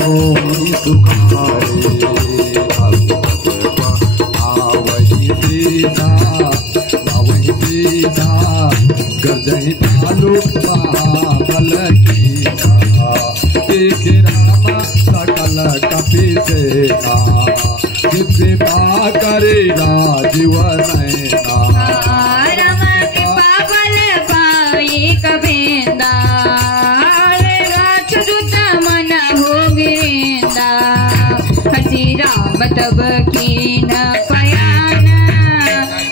हो सुखारे आवही सीधा गजही भालू महाबल की राम सकल कपि सेना कृपा करे राजीव नैना राम कृपा बल पाई कबींदा राजदूत मन हो गिरिंदा हसी राम तब कीन पयान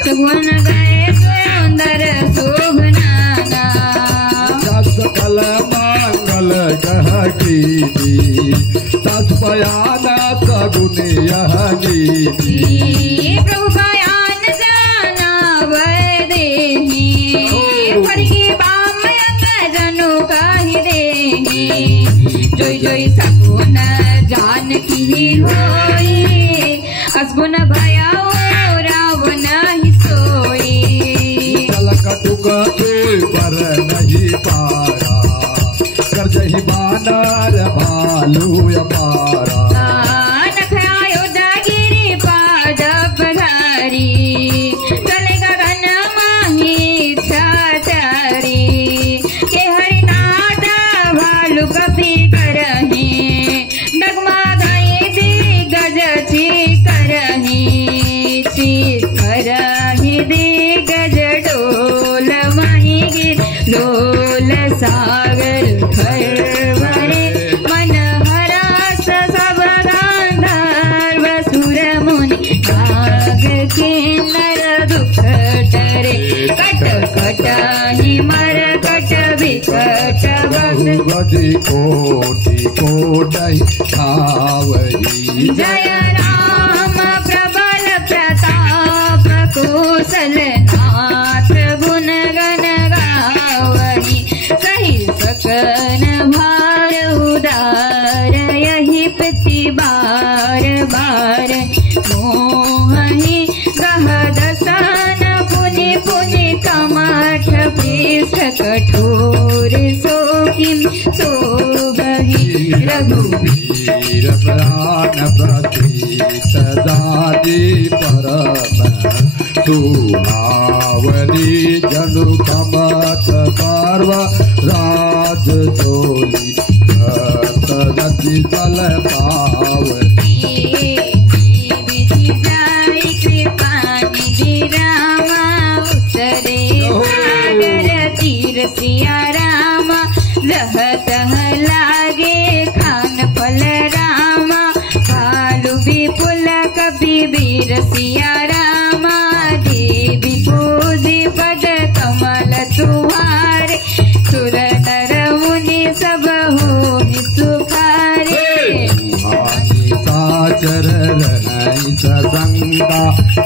सुगुन गए सुंदर शोभनाना सकल मंगल कह की तस पयान सगुन यह नीति प्रभु बयान जाना वर देहि फड़की बाम जनु कहि देहि जोई जोई सगुन जान की होई असगुन भया रावण ही सोई चल कटुक पर नहीं पारा कर जही बानर भालू अपारा नखरायो दगिरी पाद पधारी चले गगन माही छाचारी के हरिनाथ भालू कपि करही डगमा गए दिग्गज छी करही दिग्गज डोल माही गिर डोल सागर भरे मन हरास सब गांधर्व सुर मुनि नाग किन्नर दुख डरे कट कट ही मर कट विकट भगवती कोटि कोटि आवही जय राम प्रबल प्रताप कुशल नाथ गुण गण गावही सही सकन भार उदार यही प्रति बार बार मोहि गह दसन पुनि पुनि कमठ पृष्ठ कठोर सोकिम शोभहि रघुवीर प्राण प्रति सदादि परम सुहावनी जनु कमत पार्व राज चोली सदति बल पावनी विधि जाई कृपा निधि रामा उतरे सागर तीर सिया रामा जह तह लागे खान फल रामा भालू विपुल कपि वीर सिया रामा देवी पूजी पद कमल तुम्हारे सुर नर मुनि सब हो सुखारे साचर रहई ससंगा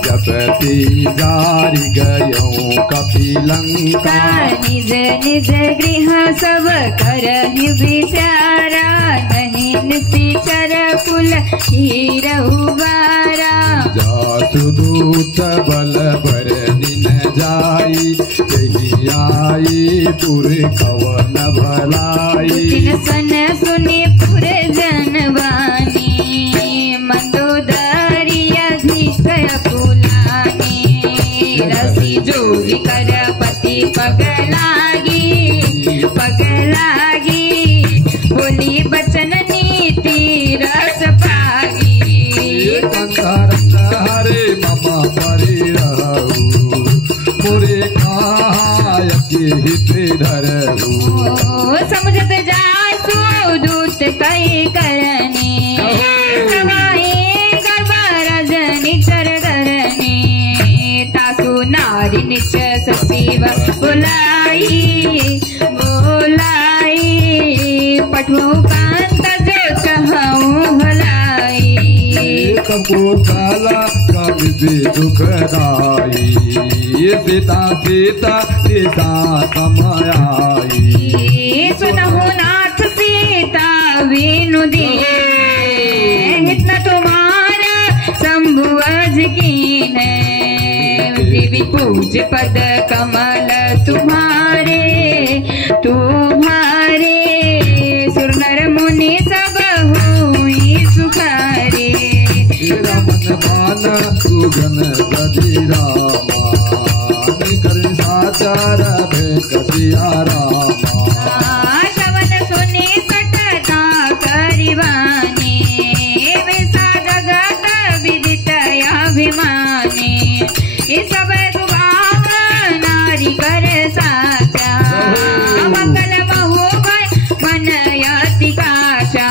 जपति जारी गयो कपिलंका निज निज गृह सब करहि विचारा नहीं निशिचर कुल हीरहु बारा जासु दूत बल बर निन जाई यही आई पुर कवन भलाई दिन सन सुनि पुर जनवानी मंदोदरी अधिक पुलानी रसी जोरी कर पति पगलागी बोली बचन नीति रस पागी कंकरत हरे मम परि रहु मोरे काय के हित धरहु समझत जासु दूत कई करनी प्रवाहे गर्भ रजनी चर धरनी तासु नारी निच सचिव बोलाई पठो कांत जो कहूँ भलाई सबको काला कभी दुखदाई सीता सीता सीता समाई सुनहु नाथ सीता वीनु दिए इतना तुम्हारा शंभुअज कीन देवी पूज पद कमल तुम्हारे सुर नर मुनि सब हो पान सुगन प्रति रामा कर साचार भेकसिया रामा शवन सुने सटता करिवाने विसा जगत विदित अभिमाने सब स्वभाव नारी कर साचा मंगल बहु मन यति काचा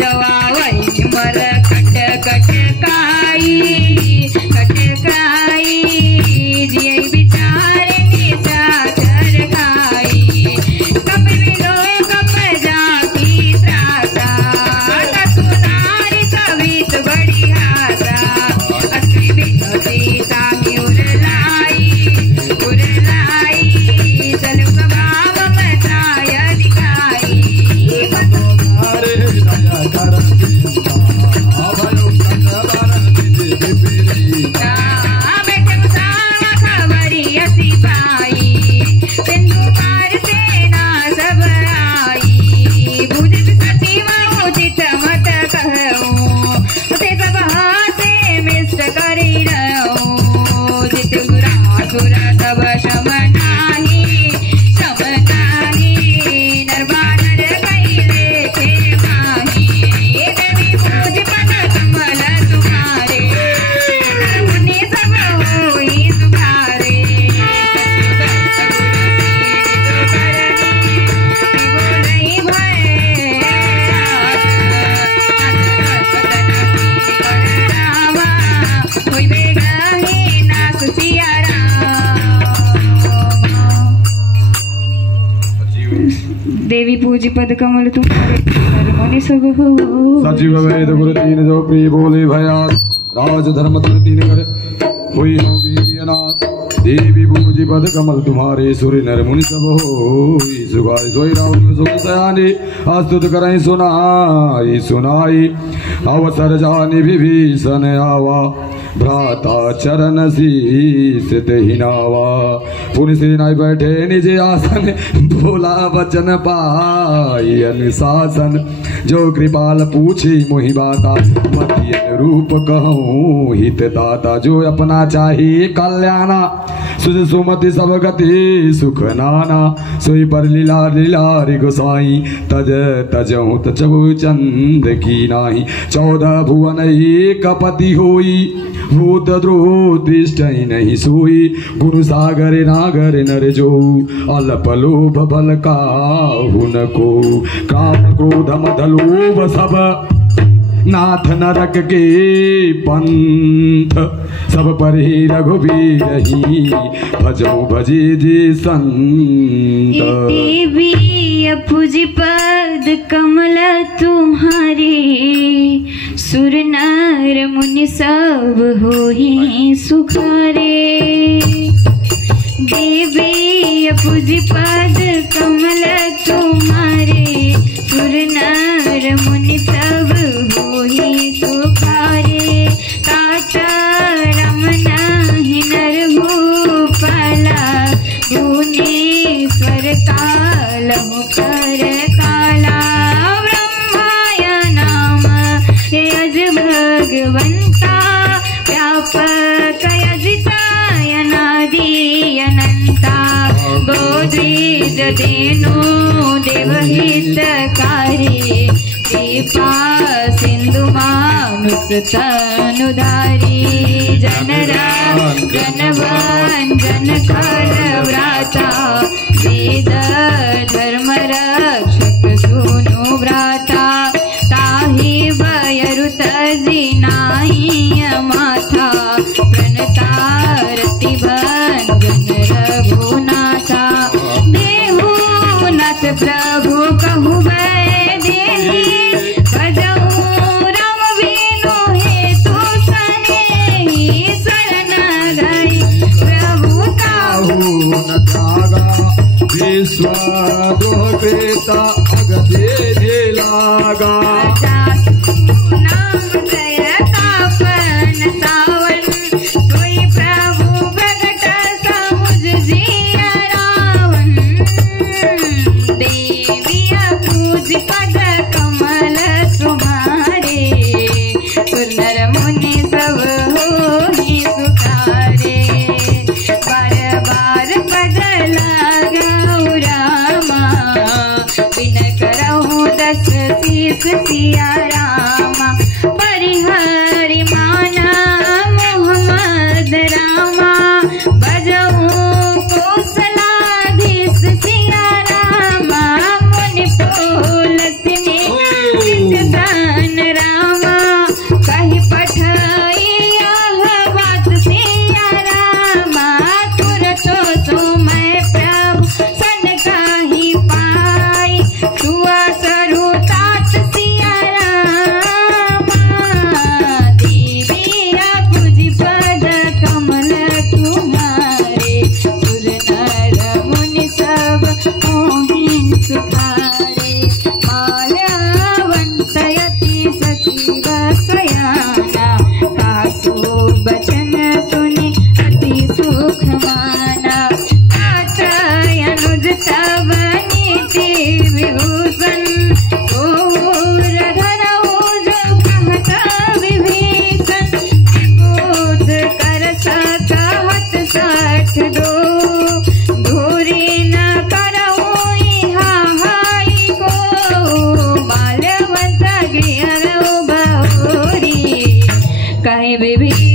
जवावरी मर कट कटकाई जिये बिचारे निशाचर खाई कप विलो कप जाकी त्रासा सुनारी कवित बड़ी हासा अस्त्री बिछती तामी उरलाई चल स्वभाव मताय दिखाई हरे दया कर अभयो कंदर विपरीता बेटे मुसावा खबरी असी पाई सिंधु पार सेना सब आई बुझ सचिव उचित मत कहूँ उसे सब हाथे मिष्ट करी रहूँ जित सुरासुर तब शम नाही नरबानर कैले थे माही देवी पूज पद कमल तुम्हारे मुनि सब होई सुधारे बोलई भय रामा होई बेगही नास सिया देवी पूज पद कमल तुम्हारे मुनि सब हो सजीव वेद गुरु तीन जो प्रिय बोले भयास राज धर्म धर तीन कर हुई नाथ देवी पूजी पद कमल तुम्हारे सूर्य नर मुनि सब हो सुगाई सोई रावण सुख सयानी अस्तुत करई सुनाई अवसर जानी विभीषण आवा भ्राता चरण शीस ही नावा पुनि श्री नाय बैठे निज आसन बोला वचन पाई अनुशासन जो कृपाल पूछी मोहि बाता मति रूप कहूँ हित दाता जो अपना चाहिए कल्याणा सुज सुमति सब गति सुख नाना सोई पर लीला लीलारि गोसाई तजहु तचबु चंद की नाही 14 भुवन एक पति होई भूत द्रोह दृष्ट नहीं सोई गुरु सागर नागर नर जो अल्प लोभ बल काहु न को काम क्रोध मद लोभ सब नाथ नरक के पंथ सब पर ही रघुबीर ही भजो भजे जे संत देवी पूजी पद कमल तुम्हारे सुर नर मुनि सब होहि सुखारे देवी पूजी पद कमल तुम्हारे सुर नर मुनि सब होहि सुखारे काचा रमन ही नर भूपाला भुवनेश्वर काल मुखर काला ब्रह्माय नाम यज भगवंता व्यापक यजिताय नादि अनंता गोद्विज देनो देवहितकारी कृपा सिंधु मानुष तनुधारी जनवन खल व्राता वेद धर्म रक्षक सुनु व्राता ताहि बयरु तजी नाही माथा प्रणतारति भंजन रघुनाथा देहु नाथ प्रभु कहु देहि भजऊ राम बिनु हेतु सनेहि शरण गई प्रभु ताहु न त्यागा विश्व द्रोह कृता अगधे लागा नाम जय तापन सावन सोई प्रभु प्रगट समुझ जिया रावण देविया पूज पद कमल तुम्हारे सुर नर मुनि शीस सिया रामा परिहरि माना मोहम्मद रामा बजऊ कौशलाधीश सिया रामा मुनि पुलसिनी विषधन रामा कही पठैया बात सिया रामा तुरतो सोमय प्रभु सन काही पाई सुआ सरू तात सिया रामा देविया पूजी पद कमल तुम्हारे सुर नर मुनि सब मोहिन सुखारे माल्यवंतयति सचिव सयाना कासु बचन सुनि अति सुख माना अनुज तव नीति विभूषण घोर धरऊ जो कहत विभीषण विभूत कर सकहत सठ दो धूरी न करऊ इहा हाई को माल्यवंत गृह बहुरी कहे विभीषण